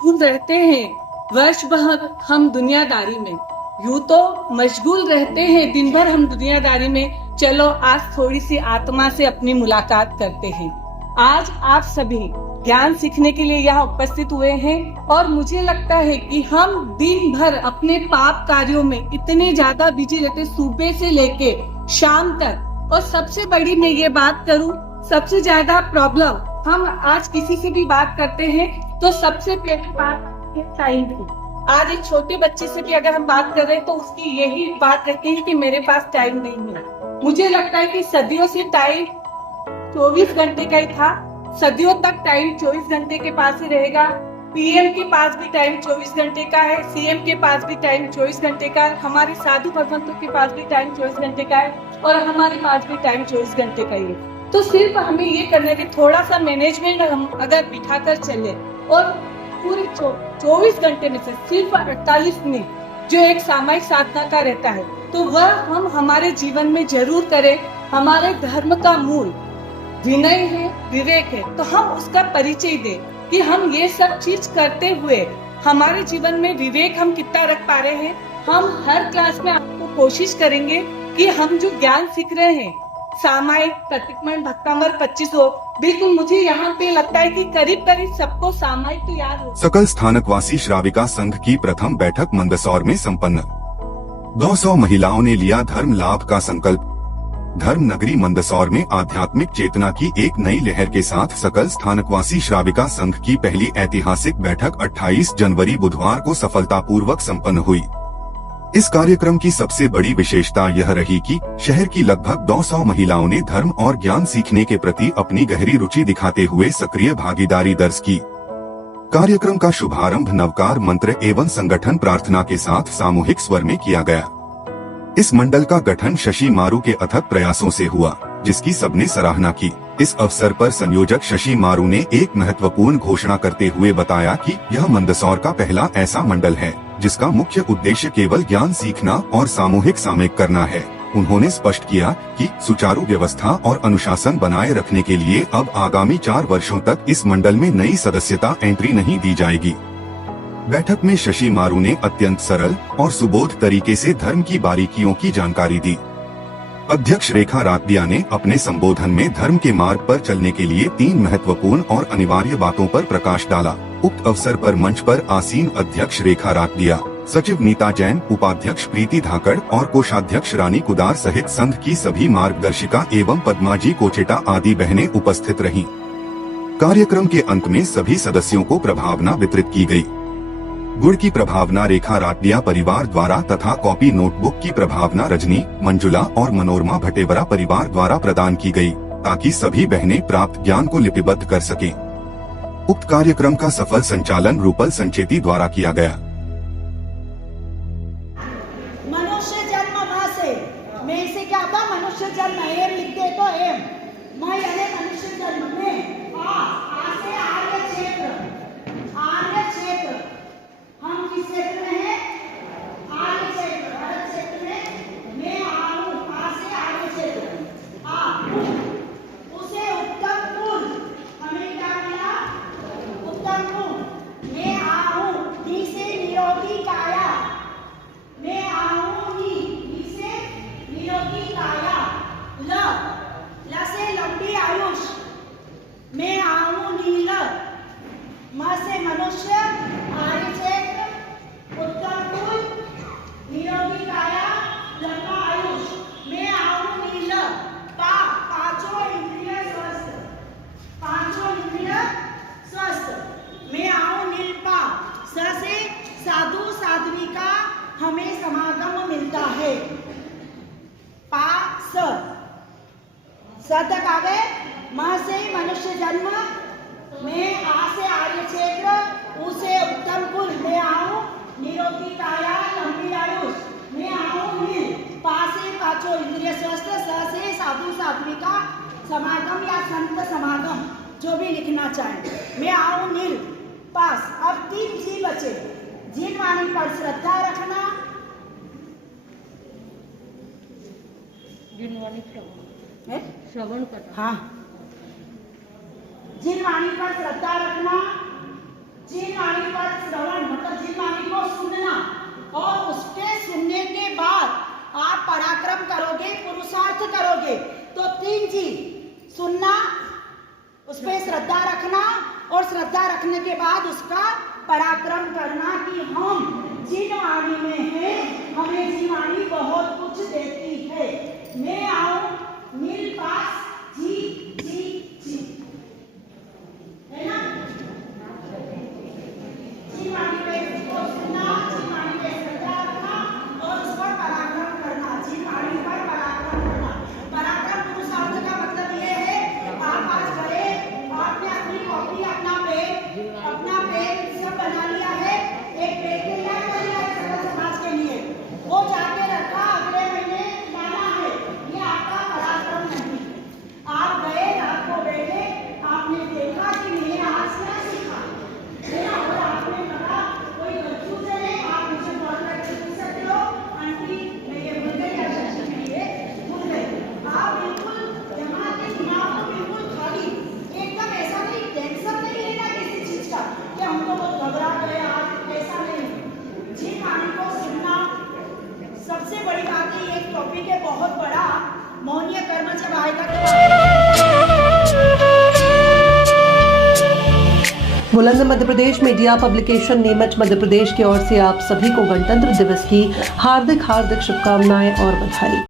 मशगूल रहते हैं वर्ष भर हम दुनियादारी में। यूं तो मशगूल रहते हैं दिन भर हम दुनियादारी में। चलो आज थोड़ी सी आत्मा से अपनी मुलाकात करते हैं। आज आप सभी ज्ञान सीखने के लिए यहाँ उपस्थित हुए हैं और मुझे लगता है कि हम दिन भर अपने पाप कार्यों में इतने ज्यादा बिजी रहते, सुबह से लेके शाम तक। और सबसे बड़ी मैं ये बात करूं, सबसे ज्यादा प्रॉब्लम हम आज किसी से भी बात करते हैं तो सबसे पहली बात है टाइम की। आज एक छोटे बच्चे से भी अगर हम बात कर रहे हैं तो उसकी यही बात रहती है कि मेरे पास टाइम नहीं है। मुझे लगता है कि सदियों से टाइम 24 घंटे का ही था, सदियों तक टाइम 24 घंटे के पास ही रहेगा। पीएम के पास भी टाइम 24 घंटे का है, सीएम के पास भी टाइम 24 घंटे का है, हमारे साधु भगवंतों के पास भी टाइम 24 घंटे का है और हमारे पास भी टाइम 24 घंटे का ही है। तो सिर्फ हमें ये करना है कि थोड़ा सा मैनेजमेंट हम अगर बिठाकर चले और पूरे 24 घंटे में से सिर्फ 48 मिनट जो एक सामायिक साधना का रहता है तो वह हम हमारे जीवन में जरूर करें। हमारे धर्म का मूल विनय है, विवेक है, तो हम उसका परिचय दें कि हम ये सब चीज करते हुए हमारे जीवन में विवेक हम कितना रख पा रहे हैं। हम हर क्लास में आपको कोशिश करेंगे कि हम जो ज्ञान सीख रहे हैं सामायिक, प्रतीकमण, भक्तामर 25 हो, बिल्कुल मुझे यहाँ पे लगता है कि करीब करीब सबको सामायिक तो याद हो। सकल स्थानकवासी श्राविका संघ की प्रथम बैठक मंदसौर में संपन्न। 200 महिलाओं ने लिया धर्म लाभ का संकल्प। धर्म नगरी मंदसौर में आध्यात्मिक चेतना की एक नई लहर के साथ सकल स्थानकवासी श्राविका संघ की पहली ऐतिहासिक बैठक 28 जनवरी बुधवार को सफलतापूर्वक संपन्न हुई। इस कार्यक्रम की सबसे बड़ी विशेषता यह रही कि शहर की लगभग 200 महिलाओं ने धर्म और ज्ञान सीखने के प्रति अपनी गहरी रुचि दिखाते हुए सक्रिय भागीदारी दर्ज की। कार्यक्रम का शुभारंभ नवकार मंत्र एवं संगठन प्रार्थना के साथ सामूहिक स्वर में किया गया। इस मंडल का गठन शशि मारू के अथक प्रयासों से हुआ, जिसकी सबने सराहना की। इस अवसर पर संयोजक शशि मारू ने एक महत्वपूर्ण घोषणा करते हुए बताया कि यह मंदसौर का पहला ऐसा मंडल है जिसका मुख्य उद्देश्य केवल ज्ञान सीखना और सामूहिक सामयिक करना है। उन्होंने स्पष्ट किया कि सुचारू व्यवस्था और अनुशासन बनाए रखने के लिए अब आगामी 4 वर्षों तक इस मंडल में नई सदस्यता एंट्री नहीं दी जाएगी। बैठक में शशि मारू ने अत्यंत सरल और सुबोध तरीके से धर्म की बारीकियों की जानकारी दी। अध्यक्ष रेखा रातदिया ने अपने संबोधन में धर्म के मार्ग पर चलने के लिए 3 महत्वपूर्ण और अनिवार्य बातों पर प्रकाश डाला। उक्त अवसर पर मंच पर आसीन अध्यक्ष रेखा रातदिया, सचिव नीता जैन, उपाध्यक्ष प्रीति धाकड़ और कोषाध्यक्ष रानी कुदार सहित संघ की सभी मार्गदर्शिका एवं पद्माजी कोचेटा आदि बहनें उपस्थित रहीं। कार्यक्रम के अंत में सभी सदस्यों को प्रभावना वितरित की गयी। गुड़ की प्रभावना रेखा रातदिया परिवार द्वारा तथा कॉपी नोटबुक की प्रभावना रजनी, मंजुला और मनोरमा भटेवरा परिवार द्वारा प्रदान की गई, ताकि सभी बहनें प्राप्त ज्ञान को लिपिबद्ध कर सकें। उक्त कार्यक्रम का सफल संचालन रूपल संचेती द्वारा किया गया। मनुष्य जन्म मां से, मैं इसे क्या था, मनुष्य जन्म एम लिख दे तो एम, मैं यानी मनुष्य जन्म में आ से आर्य क्षेत्र, आर्य क्षेत्र हम किस क्षेत्र में हैं? आर्य क्षेत्र, भारत क्षेत्र में मैं आऊं, आ से आर्य क्षेत्र, आ उसे उत्तम कुल, हमें क्या मिला? उत्तम कुल। मैं आऊं, नी से निरोगी काया, मैं आऊं नी से निरोगी काया, ल से लंबी आयुष, मैं आऊं नील, म से मनुष्य, आर्य क्षेत्र, उत्तम कुल, निरोगी काया, लंबा आयुष, मैं आऊं नील, पांचों इंद्रिय स्वस्थ, पांचों इंद्रिय स्वस्थ, मैं आऊं नीलपा, स से साधु साध्वी का हमें समागम मिलता है। पा स तक आ गए। म से मनुष्य जन्म, मैं आ से आर्य क्षेत्र, उ से उत्तम कुल, मैं आऊं निरोगी काया, लंबी आयुष, मैं आऊं नील, पा से पांचों इंद्रिय स्वस्थ, स से साधु साध्वी का समागम या संत समागम, जो भी लिखना चाहे। मैं आऊं नील पास। अब 3 जी बचे। जिन वाणी पर श्रद्धा रखना, श्रवण करना, हाँ, जिन वाणी पर श्रद्धा रखना, जिन वाणी पर जीवानी को सुनना, और उसके सुनने के बाद आप पराक्रम करोगे, पुरुषार्थ करोगे। तो 3 चीज, सुनना, उस पर श्रद्धा रखना, और श्रद्धा रखने के बाद उसका पराक्रम करना कि हम जीववाणी में हैं, हमें जीववाणी बहुत कुछ देती है। मैं आऊं मिल पास, जी जी जी, है ना? जीववाणी पे को सुनना, जीववाणी पे श्रद्धा रखना और उस पर पराक्रम करना, जीववाणी पर पराक्रम करना। पराक्रम पुरुषार्थ का मतलब ये है, आप आज गए, आपने अपनी कॉपी, अपना पेन सब बना लिया है, एक पेन के लिए कर लिया है सकल समाज के लिए, वो जाके रखा, अगले महीने लाना है, ये आपका पराक्रम नहीं। आप गए, रात को बैठे, आपने देखा कि मैंने आज क्या सीखा, है ना? और आपने कहा कोई कंफ्यूजन है, आप मुझे कॉल करके पूछ सकते हो, आंटी मैं ये भूल गई, भूल गई। आप बिल्कुल जमा के दिमाग को बिल्कुल खाली, एकदम ऐसा नहीं, टेंशन नहीं लेना किसी चीज का कि हमको बहुत घबरा गए आज, ऐसा नहीं। जीववाणी को सुनना सबसे बड़ी बात है। एक टॉपिक है बहुत बड़ा, मौनीय कर्म जब आएगा बुलंद मध्य प्रदेश मीडिया पब्लिकेशन नीमच मध्य प्रदेश की ओर से आप सभी को गणतंत्र दिवस की हार्दिक शुभकामनाएं और बधाई।